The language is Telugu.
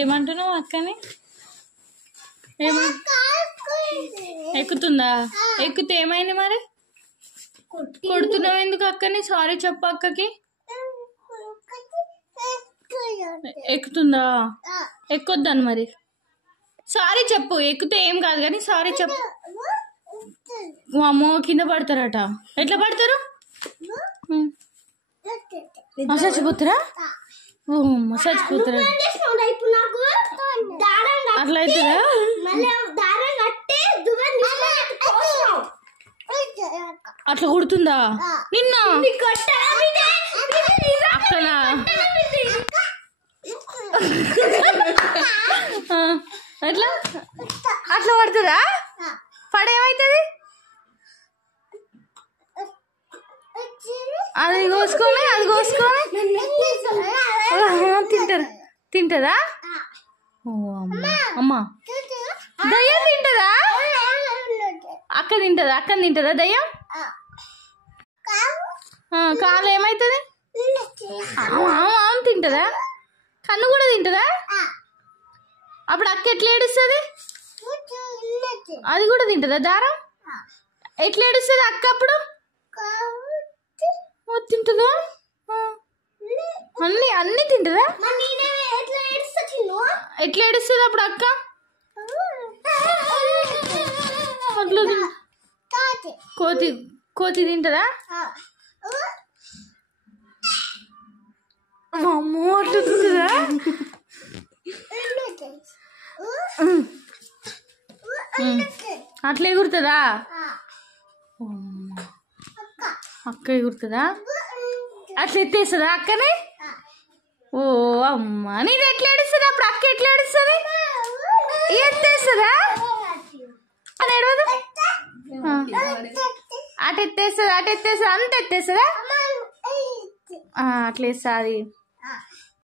ఏమంటున్నావు అక్కని? ఎక్కుతుందా? ఎక్కితే ఏమైంది మరి? కొడుతున్నావు ఎందుకు అక్కని? సారీ చెప్పు అక్కకి. ఎక్కుతుందా? ఎక్కొద్దాను మరి. సారీ చెప్పు. ఎక్కితే ఏం కాదు కానీ సారీ చెప్పు. అమ్మో కింద పడతారట. ఎట్లా పడతారు? చచ్చిపోతారా? చచ్చిపోతారా? అట్లా అవుతుందా? అట్లా కుడుతుందా నిన్న? అక్కనా? అట్లా అట్లా పడుతుందా? పడేమవుతుంది? అది కోసుకొని తింటారు. తింటదా? అమ్మా దయ్యం తింటదా? అక్క తింటదా? అక్కని తింటదా దయ్యం? కాలు ఏమవుతుంది? తింటదా? కన్ను కూడా తింటదా? అప్పుడు అక్క ఎట్లా ఏడుస్తుంది? అది కూడా తింటదా దారం? ఎట్లా ఏడుస్తుంది అక్క అప్పుడు? తింటదా? అన్ని తింటదా? ఎట్లా ఏడుస్తుంది అప్పుడు అక్క? అట్లా కోతి తింటదా? అమ్మో అట్లా తింటదా? అట్లా ఎగురుతుందా? అక్క ఎగురుతుందా? అట్లా ఎత్తేస్తుందా అక్కని? ఓ అమ్మ నేను ఎట్లా ఏడుస్తుంది అప్పుడు? అక్క ఎట్లా ఏడుస్తుంది? ఎత్తేస్తుందా? అని ఏడవదు. అటు ఎత్తేస్తుంది అంత ఎత్తేస్తుందా? అట్లా వేస్తుంది.